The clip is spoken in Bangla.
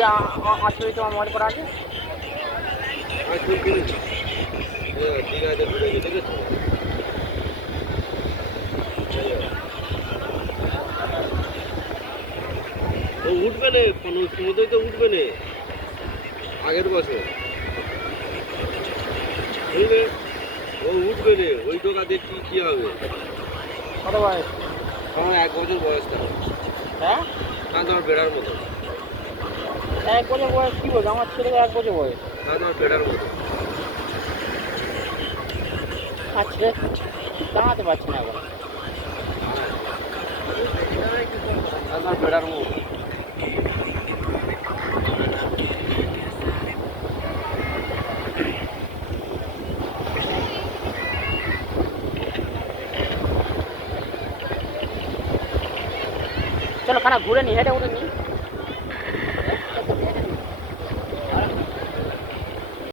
যে আসলে তোমার মনে করা আছে উঠবে না, সমুদ্রে তো উঠবে না আগের বছর। বুঝলে, ও উঠবে না, ওই টোকা দিয়ে কি হবে? কত বয়স? আমার 1 বছর বয়সটা, হ্যাঁ তোমার বেড়ার মতো। 1 বছর বয়স? কি বলছো, আমার ছেলের 1 বছর বয়স। তোমার বেড়ার মতো। আর ছেলে দাঁড়াতে পারছে না এখন। তোমার বেড়ার মতো। চলো খানা ঘুরে নি, হেঁটে উঠে নি।